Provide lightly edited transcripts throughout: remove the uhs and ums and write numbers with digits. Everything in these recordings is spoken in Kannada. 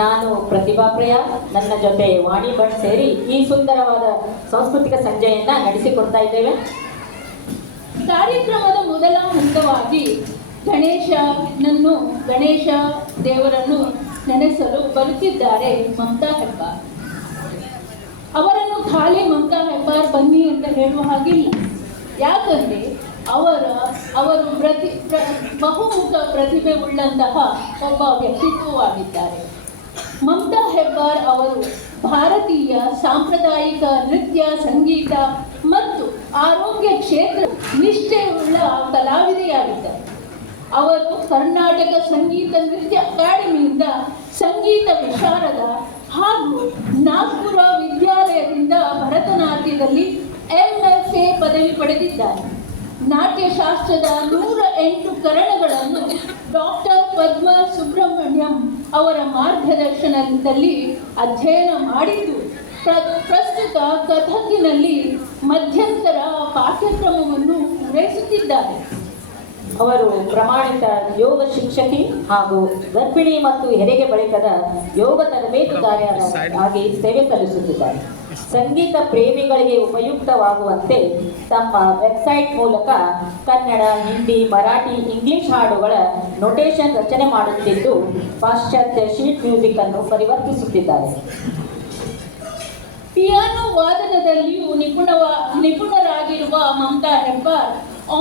ನಾನು ಪ್ರತಿಭಾ ಪ್ರಿಯ, ನನ್ನ ಜೊತೆ ವಾಣಿ ಭಟ್ ಸೇರಿ ಈ ಸುಂದರವಾದ ಸಾಂಸ್ಕೃತಿಕ ಸಂಜೆಯನ್ನ ನಡೆಸಿಕೊಡ್ತಾ ಇದ್ದೇವೆ. ಕಾರ್ಯಕ್ರಮದ ಮೊದಲ ಹಂತವಾಗಿ ಗಣೇಶ ದೇವರನ್ನು ನೆನೆಸಲು ಬರುತ್ತಿದ್ದಾರೆ ಮಮತಾ ಹೆಬ್ಬಾರ್. ಅವರನ್ನು ಖಾಲಿ ಮಮತಾ ಹೆಬ್ಬಾರ್ ಬನ್ನಿ ಅಂತ ಹೇಳುವ ಹಾಗಿಲ್ಲ. ಯಾಕಂದ್ರೆ ಅವರು ಬಹುಮುಖ ಪ್ರತಿಭೆ ಉಳ್ಳಂತಹ ಒಬ್ಬ ವ್ಯಕ್ತಿತ್ವವಾಗಿದ್ದಾರೆ. ಮಮತಾ ಹೆಬ್ಬಾರ್ ಅವರು ಭಾರತೀಯ ಸಾಂಪ್ರದಾಯಿಕ ನೃತ್ಯ, ಸಂಗೀತ ಮತ್ತು ಆರೋಗ್ಯ ಕ್ಷೇತ್ರ ನಿಷ್ಠೆಯುಳ್ಳ ಕಲಾವಿದೆಯಾಗಿದ್ದಾರೆ. ಅವರು ಕರ್ನಾಟಕ ಸಂಗೀತ ನೃತ್ಯ ಅಕಾಡೆಮಿಯಿಂದ ಸಂಗೀತ ವಿಶಾರದ ಹಾಗೂ ನಾಗ್ಪುರ ವಿದ್ಯಾಲಯದಿಂದ ಭರತನಾಟ್ಯದಲ್ಲಿ MFA ಪದವಿ ಪಡೆದಿದ್ದಾರೆ. ನಾಟ್ಯಶಾಸ್ತ್ರದ 108 ಕರಣಗಳನ್ನು ಡಾಕ್ಟರ್ ಪದ್ಮ ಸುಬ್ರಹ್ಮಣ್ಯಂ ಅವರ ಮಾರ್ಗದರ್ಶನದಲ್ಲಿ ಅಧ್ಯಯನ ಮಾಡಿದ್ದು, ಪ್ರಸ್ತುತ ಕಥಕ್ಕಿನಲ್ಲಿ ಮಧ್ಯಂತರ ಪಾಠ್ಯಕ್ರಮವನ್ನು ಪೂರೈಸುತ್ತಿದ್ದಾರೆ. ಅವರು ಪ್ರಮಾಣಿತ ಯೋಗ ಶಿಕ್ಷಕಿ ಹಾಗೂ ಗರ್ಭಿಣಿ ಮತ್ತು ಹೆರಿಗೆ ಬಳಿಕದ ಯೋಗ ತರಬೇತುದಾರರಾಗಿ ಸೇವೆ ಸಲ್ಲಿಸುತ್ತಿದ್ದಾರೆ. ಸಂಗೀತ ಪ್ರೇಮಿಗಳಿಗೆ ಉಪಯುಕ್ತವಾಗುವಂತೆ ತಮ್ಮ ವೆಬ್ಸೈಟ್ ಮೂಲಕ ಕನ್ನಡ, ಹಿಂದಿ, ಮರಾಠಿ, ಇಂಗ್ಲಿಷ್ ಹಾಡುಗಳ ನೊಟೇಷನ್ ರಚನೆ ಮಾಡುತ್ತಿದ್ದು, ಪಾಶ್ಚಾತ್ಯ ಶೀಟ್ ಮ್ಯೂಸಿಕ್ ಅನ್ನು ಪರಿವರ್ತಿಸುತ್ತಿದ್ದಾರೆ. ಪಿಯಾನೋ ವಾದನದಲ್ಲಿಯೂ ನಿಪುಣರಾಗಿರುವ ಮಮತಾ ಹೆಬ್ಬಾರ್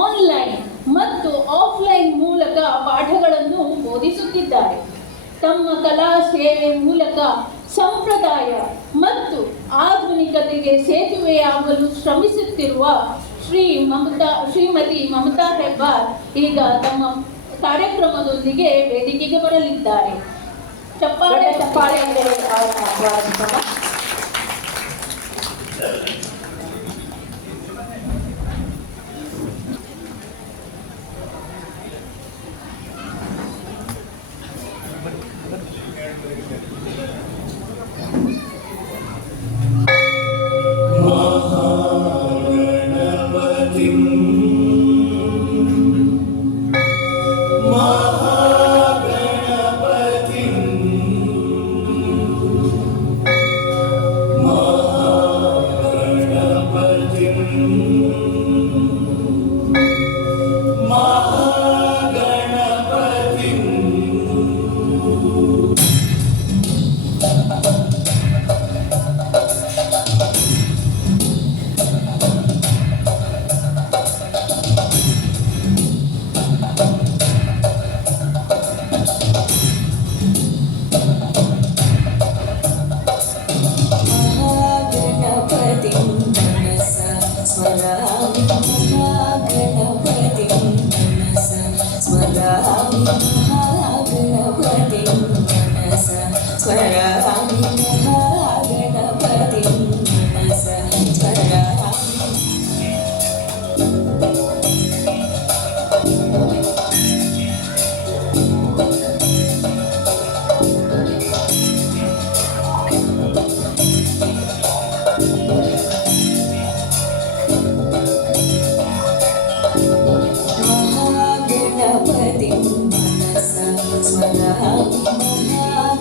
ಆನ್ಲೈನ್ ಮತ್ತು ಆಫ್ಲೈನ್ ಮೂಲಕ ಪಾಠಗಳನ್ನು ಬೋಧಿಸುತ್ತಿದ್ದಾರೆ. ತಮ್ಮ ಕಲಾ ಸೇವೆ ಮೂಲಕ ಸಂಪ್ರದಾಯ ಮತ್ತು ಆಧುನಿಕತೆಗೆ ಸೇತುವೆಯಾಗಲು ಶ್ರಮಿಸುತ್ತಿರುವ ಶ್ರೀಮತಿ ಮಮತಾ ಹೆಬ್ಬಾರ್ ಈಗ ತಮ್ಮ ಕಾರ್ಯಕ್ರಮದೊಂದಿಗೆ ವೇದಿಕೆಗೆ ಬರಲಿದ್ದಾರೆ. ಚಪ್ಪಾಳೆ ಅಂದರೆ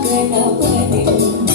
गणपति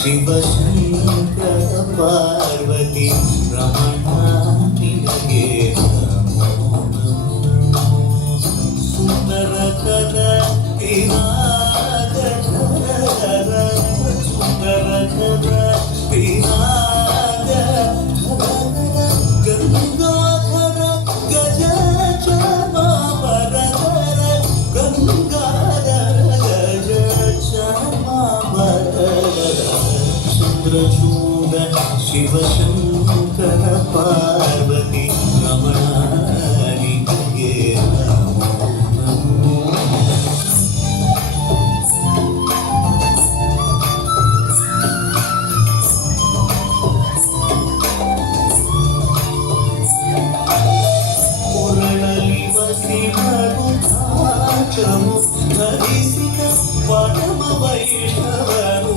ಶಿವಶಂಕರ ಪಾರ್ವತಿ ರಮಣ ನಿನಗೆ ನಮೋ ನಮೋ. ಸುಂದರ ಕರ ವಿರಾಗ ಧರ, ಸುಂದರ ಕರ ವಿರಾಗ ಧರ, ಗಂಗಾಧರ ಗಜ ಚಾಮರಧರ, ಗಂಗಾಧರ ಗಜ ಚಾಮರಧರ, ಚಂದ್ರಚೂಡ ಶಿವಶಂಕರ ಪಾರ್ವತಿ ರಮಣ ನಿನಗೆ ನಮೋ ನಮೋ. ಕೊರಳಲಿ ವಸಿಮರು ಕಾಚನು ಧರಿಸಿದ ಪರಮ ವೈಷ್ಣವನು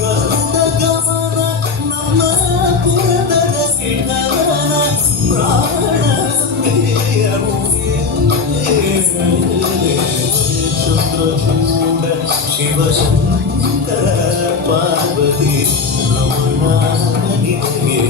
ಗರುಡ ಗಮನ ನಮ ಪುರದರ ಸಿಂಹನ ಪ್ರಾಣ ಪ್ರಿಯನು ಚಂದ್ರಚೂಡ ಶಿವಶಂಕರ ಪಾರ್ವತಿ ರಮಣ ನಿನಗೆ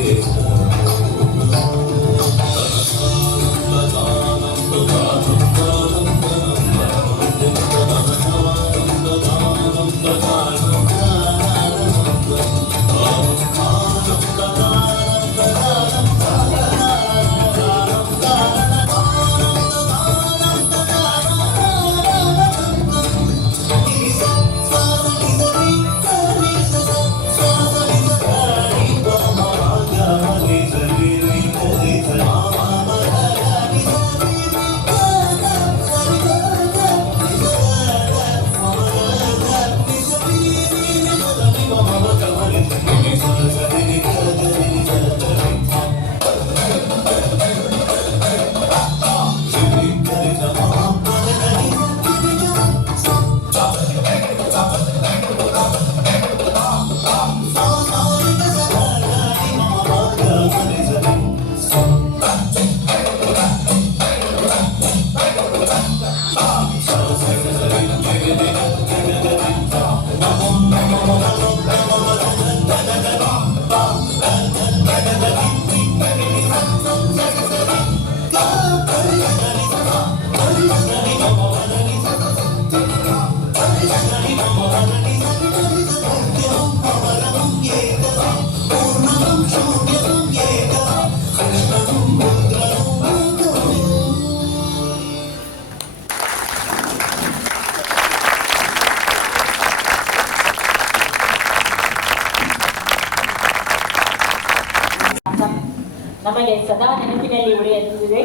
ನಮಗೆ ಸದಾ ನೆನಪಿನಲ್ಲಿ ಉಳಿಯುತ್ತಿದೆ.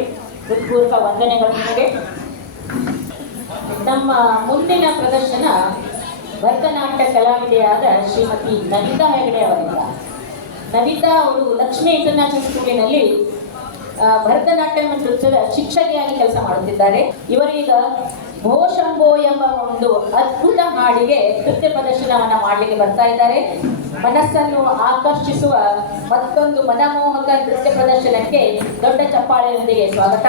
ಹೃತ್ಪೂರ್ವಕ ವಂದನೆಗಳು ನಿಮಗೆ. ನಮ್ಮ ಮುಂದಿನ ಪ್ರದರ್ಶನ ಭರತನಾಟ್ಯ ಕಲಾವಿದೆಯಾದ ಶ್ರೀಮತಿ ನವಿತಾ ಹೆಗಡೆ ಅವರಿಂದ. ನವಿತಾ ಅವರು ಲಕ್ಷ್ಮೀ ಇಂಟರ್ನ್ಯಾಷನಲ್ ಸ್ಕೂಲಿನಲ್ಲಿ ಭರತನಾಟ್ಯ ನೃತ್ಯದ ಶಿಕ್ಷಕಿಯಾಗಿ ಕೆಲಸ ಮಾಡುತ್ತಿದ್ದಾರೆ. ಇವರೀಗ ಭೋ ಶಂಭೋ ಎಂಬ ಒಂದು ಅದ್ಭುತ ಹಾಡಿಗೆ ನೃತ್ಯ ಪ್ರದರ್ಶನವನ್ನು ಮಾಡಲಿಕ್ಕೆ ಬರ್ತಾ ಇದ್ದಾರೆ. ಮನಸ್ಸನ್ನು ಆಕರ್ಷಿಸುವ ಮತ್ತೊಂದು ಮನಮೋಹಕ ನೃತ್ಯ ಪ್ರದರ್ಶನಕ್ಕೆ ದೊಡ್ಡ ಚಪ್ಪಾಳೆಯೊಂದಿಗೆ ಸ್ವಾಗತ.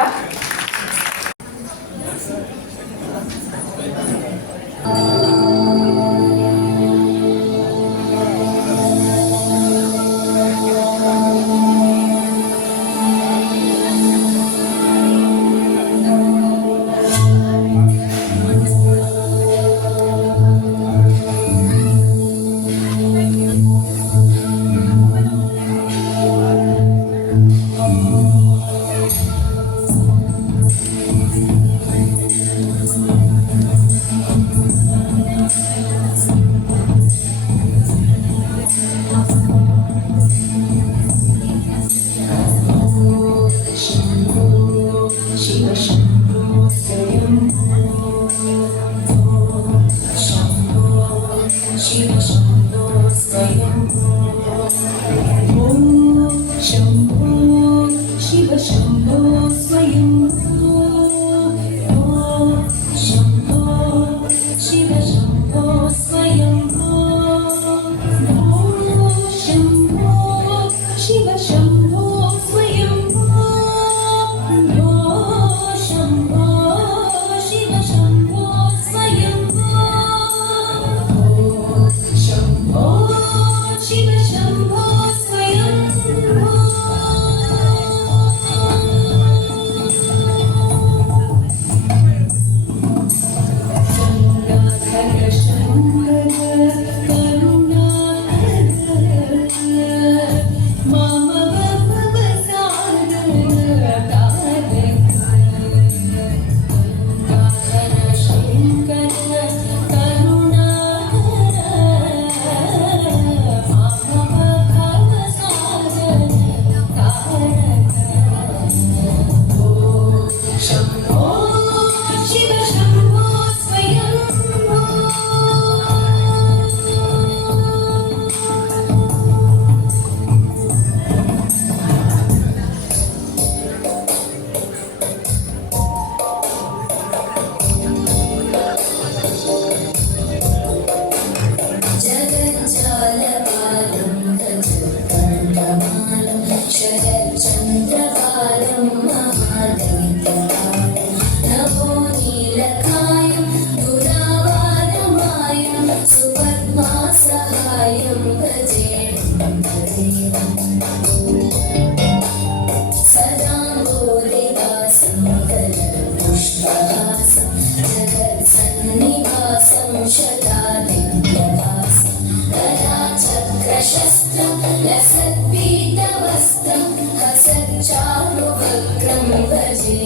शतादिव्यवासं गदाचक्रशस्त्रं लसत्पीतवस्त्रं हसच्चारुवक्त्रं भजे